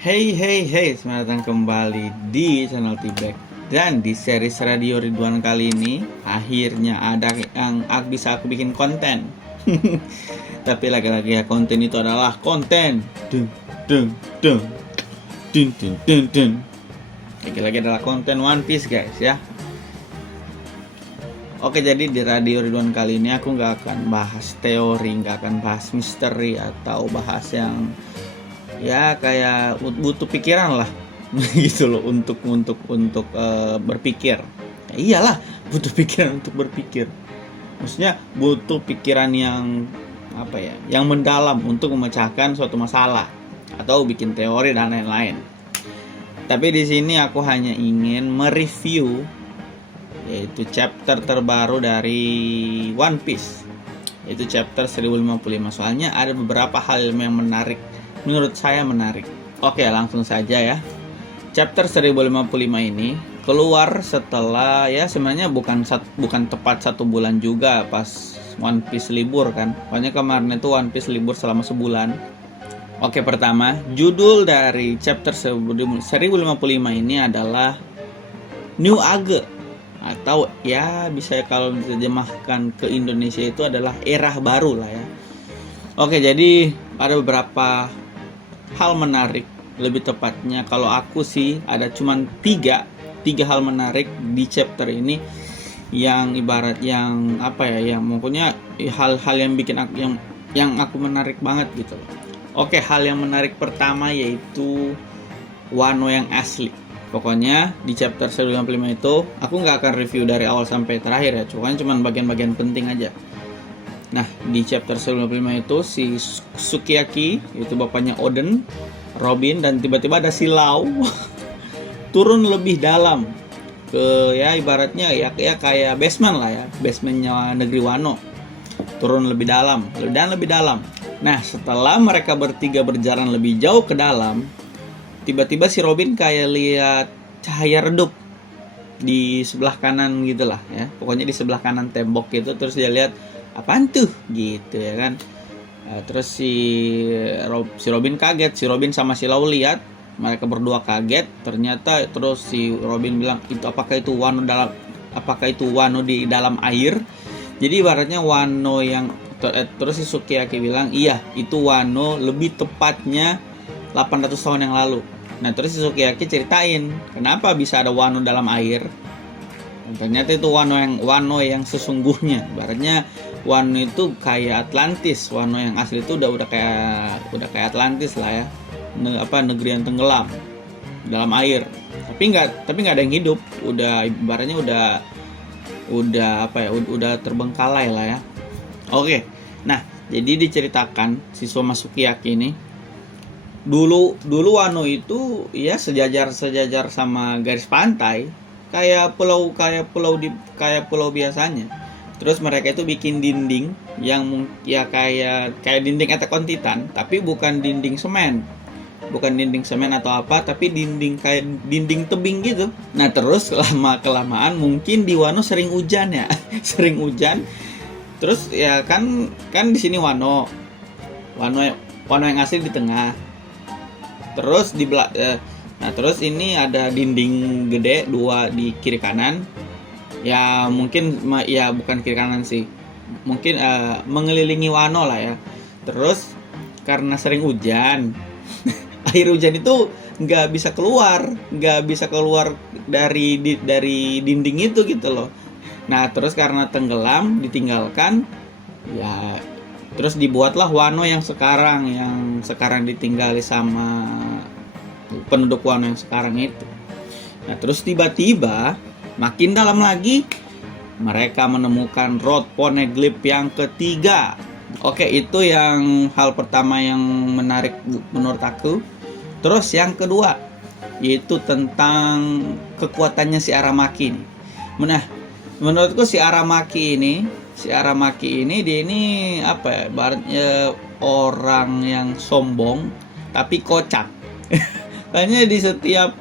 Hey hey hey, selamat datang kembali di channel Tibek. Dan di series Radio Ridwan kali ini akhirnya ada yang bisa aku bikin konten. Tapi lagi-lagi ya, konten itu adalah konten dun dun dun dun dun dun dun. Lagi-lagi adalah konten One Piece guys ya. Oke, jadi di Radio Ridwan kali ini aku nggak akan bahas teori, nggak akan bahas misteri atau bahas yang ya kayak butuh pikiran lah gitu loh untuk berpikir. Ya, iyalah butuh pikiran untuk berpikir. Maksudnya butuh pikiran yang apa ya, yang mendalam untuk memecahkan suatu masalah atau bikin teori dan lain-lain. Tapi di sini aku hanya ingin mereview yaitu chapter terbaru dari One Piece, yaitu chapter 1055. Soalnya ada beberapa hal yang menarik, menurut saya menarik. Oke, langsung saja ya. Chapter 1055 ini keluar setelah ya sebenarnya bukan tepat 1 bulan juga pas One Piece libur kan. Pokoknya kemarin itu One Piece libur selama sebulan. Oke, pertama, judul dari chapter 1055 ini adalah New Age, atau ya bisa kalau diterjemahkan ke Indonesia itu adalah era baru lah ya. Oke, jadi ada beberapa hal menarik, lebih tepatnya kalau aku sih ada cuman tiga hal menarik di chapter ini yang ibarat yang apa ya, yang pokoknya hal-hal yang bikin aku, yang aku menarik banget gitu. Oke, hal yang menarik pertama yaitu Wano yang asli. Pokoknya di chapter 155 itu aku nggak akan review dari awal sampai terakhir ya, cuman bagian-bagian penting aja. Nah, di chapter 155 itu si Sukiyaki, itu bapaknya Oden, Robin, dan tiba-tiba ada si Lau turun lebih dalam ke ya ibaratnya ya kayak basement lah ya, basementnya negeri Wano. Turun lebih dalam dan lebih dalam. Nah, setelah mereka bertiga berjalan lebih jauh ke dalam, tiba-tiba si Robin kayak lihat cahaya redup di sebelah kanan gitulah ya. Pokoknya di sebelah kanan tembok gitu, terus dia lihat apaan tuh gitu ya kan. Terus si Robin kaget, si Robin sama si Lau lihat, mereka berdua kaget. Ternyata terus si Robin bilang, itu apakah itu Wano di dalam air? Jadi ibaratnya Wano yang terus si Sukiyaki bilang, iya itu Wano, lebih tepatnya 800 tahun yang lalu. Nah, terus si Sukiyaki ceritain kenapa bisa ada Wano dalam air. Dan ternyata itu Wano yang sesungguhnya. Ibaratnya Wano itu kayak Atlantis. Wano yang asli itu udah kayak Atlantis lah ya. Negeri yang tenggelam dalam air. Tapi nggak ada yang hidup. Udah ibaratnya udah terbengkalai lah ya. Oke. Nah, jadi diceritakan si Sukiyaki ini dulu Wano itu ya sejajar sama garis pantai, kayak pulau biasanya. Terus mereka itu bikin dinding yang ya kayak dinding Attack on Titan, tapi bukan dinding semen atau apa, tapi dinding kayak dinding tebing gitu. Nah, terus kelamaan mungkin di Wano sering hujan ya sering hujan. Terus ya kan di sini Wano yang asli di tengah. Terus terus ini ada dinding gede 2 di kiri kanan. Ya mungkin ya bukan kiri kanan sih. Mungkin mengelilingi Wano lah ya. Terus karena sering hujan, air hujan itu nggak bisa keluar dari dinding itu gitu loh. Nah, terus karena tenggelam, ditinggalkan, ya terus dibuatlah Wano yang sekarang ditinggali sama penduduk Wano yang sekarang itu. Nah, terus tiba-tiba makin dalam lagi mereka menemukan Road Poneglyph yang ketiga. Oke, itu yang hal pertama yang menarik menurut aku. Terus yang kedua yaitu tentang kekuatannya si Aramaki ini. Nah, menurutku si Aramaki ini dia ini apa ya, ibaratnya orang yang sombong tapi kocak. Kayaknya di setiap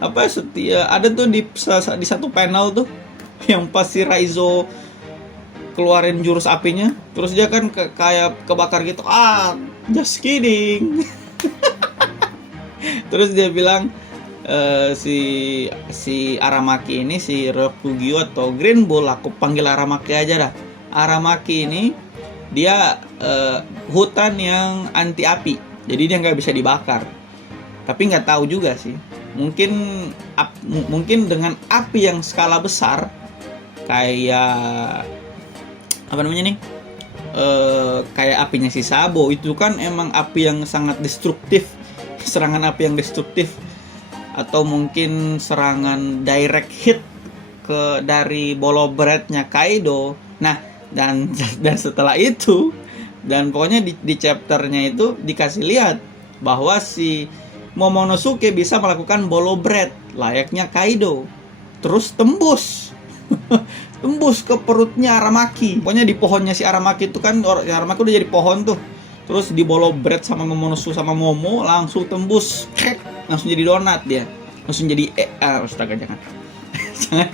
ada tuh di satu panel tuh yang pas si Raizo keluarin jurus apinya, terus dia kan kayak kebakar gitu. Just kidding. Terus dia bilang si Aramaki ini, si Ryokugyo atau Green Bull, aku panggil Aramaki aja dah. Aramaki ini dia hutan yang anti api, jadi dia nggak bisa dibakar. Tapi nggak tahu juga sih, mungkin dengan api yang skala besar kayak apa namanya nih, kayak apinya si Sabo itu kan emang api yang sangat destruktif, serangan api yang destruktif, atau mungkin serangan direct hit dari bolo breadnya Kaido. Nah, dan setelah itu, dan pokoknya di chapternya itu dikasih lihat bahwa si Momonosuke bisa melakukan bolo bread layaknya Kaido, terus tembus tembus ke perutnya Aramaki. Pokoknya di pohonnya si Aramaki itu kan, Aramaki udah jadi pohon tuh, terus di bolo bread sama Momonosuke sama Momo langsung tembus, langsung jadi donat, dia langsung jadi astaga,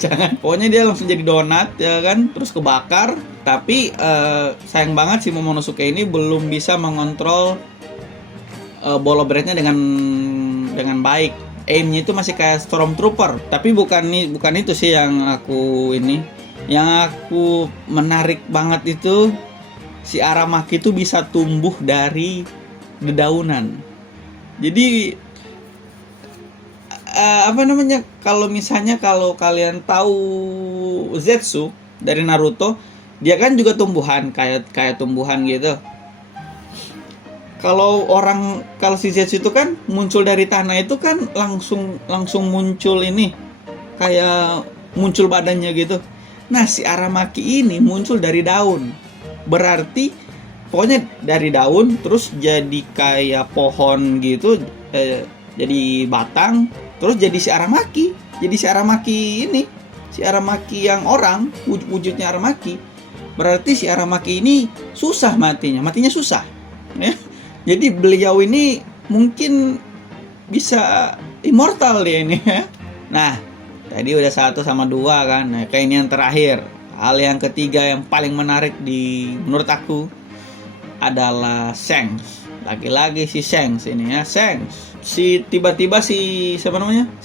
jangan pokoknya dia langsung jadi donat ya kan, terus kebakar. Tapi sayang banget si Momonosuke ini belum bisa mengontrol bolo breadnya dengan baik. Aimnya itu masih kayak Stormtrooper. Tapi bukan itu sih yang aku menarik banget itu, si Aramaki itu bisa tumbuh dari dedaunan. Jadi kalau misalnya kalau kalian tahu Zetsu dari Naruto, dia kan juga tumbuhan kayak tumbuhan gitu. Kalau si Zetsu itu kan muncul dari tanah itu kan langsung muncul ini, kayak muncul badannya gitu. Nah, si Aramaki ini muncul dari daun. Berarti pokoknya dari daun terus jadi kayak pohon gitu, jadi batang, terus jadi si Aramaki. Jadi si Aramaki ini, si Aramaki yang orang, wujudnya Aramaki. Berarti si Aramaki ini matinya susah. Ya. Jadi beliau ini mungkin bisa immortal dia ini ya. Nah, tadi udah 1 sama 2 kan. Nah, kayak ini yang terakhir. Hal yang ketiga yang paling menarik menurut aku adalah Shanks. Lagi-lagi si Shanks ini ya, Shanks. Tiba-tiba si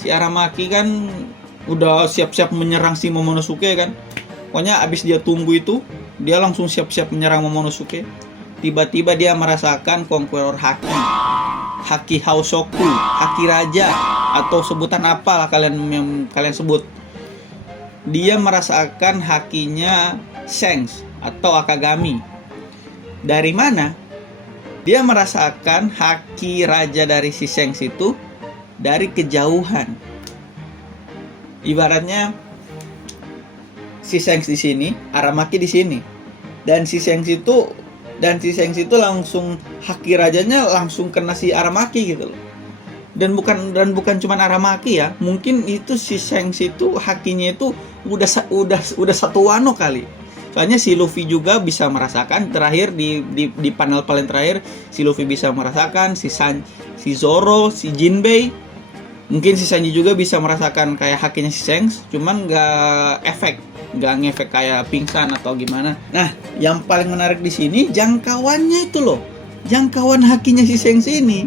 Aramaki kan udah siap-siap menyerang si Momonosuke kan. Pokoknya abis dia tunggu itu, dia langsung siap-siap menyerang Momonosuke. Tiba-tiba dia merasakan Conqueror Haki Hausoku, Haki Raja, atau sebutan apalah kalian sebut. Dia merasakan hakinya Shanks atau Akagami. Dari mana? Dia merasakan haki raja dari si Shanks itu dari kejauhan. Ibaratnya si Shanks di sini, Aramaki di sini. Dan si Shanks itu langsung haki rajanya langsung kena si Aramaki gitu loh. Dan bukan cuma Aramaki ya, mungkin itu si Shanks itu hakinya itu udah satu wano kali. Soalnya si Luffy juga bisa merasakan terakhir di panel paling terakhir, si Luffy bisa merasakan, si Zoro, si Jinbei, mungkin si Sanji juga bisa merasakan kayak hakinya si Shanks, cuman nggak ngefek kayak pingsan atau gimana. Nah, yang paling menarik di sini jangkauannya itu loh. Jangkauan hakinya si Shanks ini.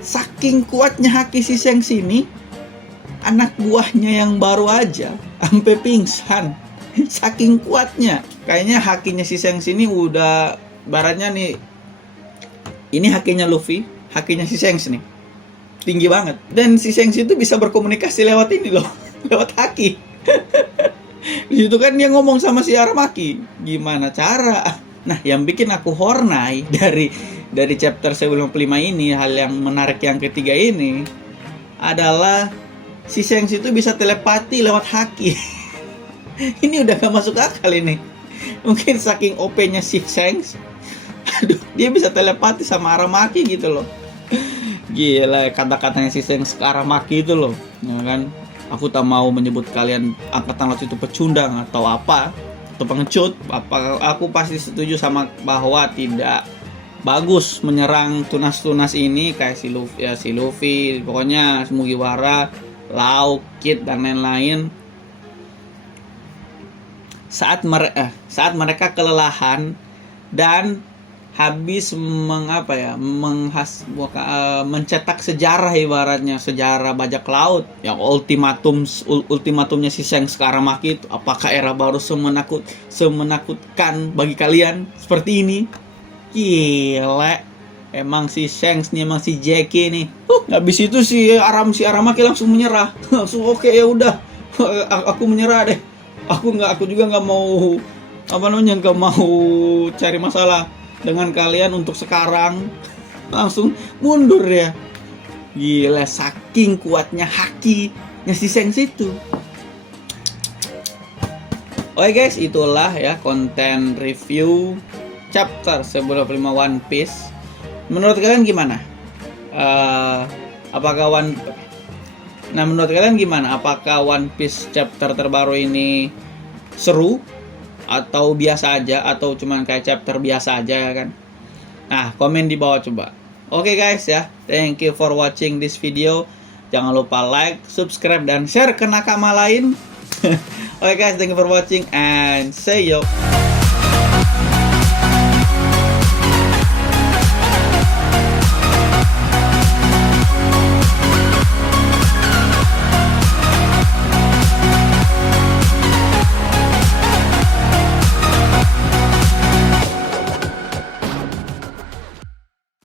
Saking kuatnya haki si Shanks ini, anak buahnya yang baru aja sampai pingsan. Saking kuatnya. Kayaknya hakinya si Shanks ini udah baratnya nih. Ini hakinya Luffy, hakinya si Shanks nih. Tinggi banget. Dan si Shanks itu bisa berkomunikasi lewat ini loh. Lewat haki. Di situ kan dia ngomong sama si Aramaki, gimana cara? Nah, yang bikin aku hornai dari chapter 55 ini, hal yang menarik yang ketiga ini adalah si Shanks itu bisa telepati lewat haki. Ini udah gak masuk akal ini. Mungkin saking OP-nya si Shanks, dia bisa telepati sama Aramaki gitu loh. Gila, kata-katanya si Shanks ke Aramaki itu loh, ya kan? Aku tak mau menyebut kalian angkatan laut itu pecundang atau apa, atau pengecut. Aku pasti setuju sama bahwa tidak bagus menyerang tunas-tunas ini kayak si Luffy, pokoknya Mugiwara, Lau, Kid dan lain-lain. Saat mereka kelelahan dan habis mencetak sejarah, ibaratnya sejarah bajak laut yang ultimatumnya si Shanks ke Aramaki itu. Apakah era baru semenakutkan bagi kalian seperti ini? Gila, emang si Shanks nih, emang si Jackie nih. Habis itu si Aramaki langsung menyerah. Langsung oke, ya udah, aku menyerah deh. Aku juga nggak mau nggak mau cari masalah dengan kalian untuk sekarang. Langsung mundur ya. Gila, saking kuatnya hakinya si Shanks itu. Oke guys, itulah ya konten review chapter 95 One Piece. Menurut kalian gimana? Menurut kalian gimana? Apakah One Piece chapter terbaru ini seru atau biasa aja, atau cuman kayak chapter biasa aja ya kan? Nah, komen di bawah coba. Oke guys ya, thank you for watching this video. Jangan lupa like, subscribe, dan share ke nakama lain. Oke guys, thank you for watching and see you.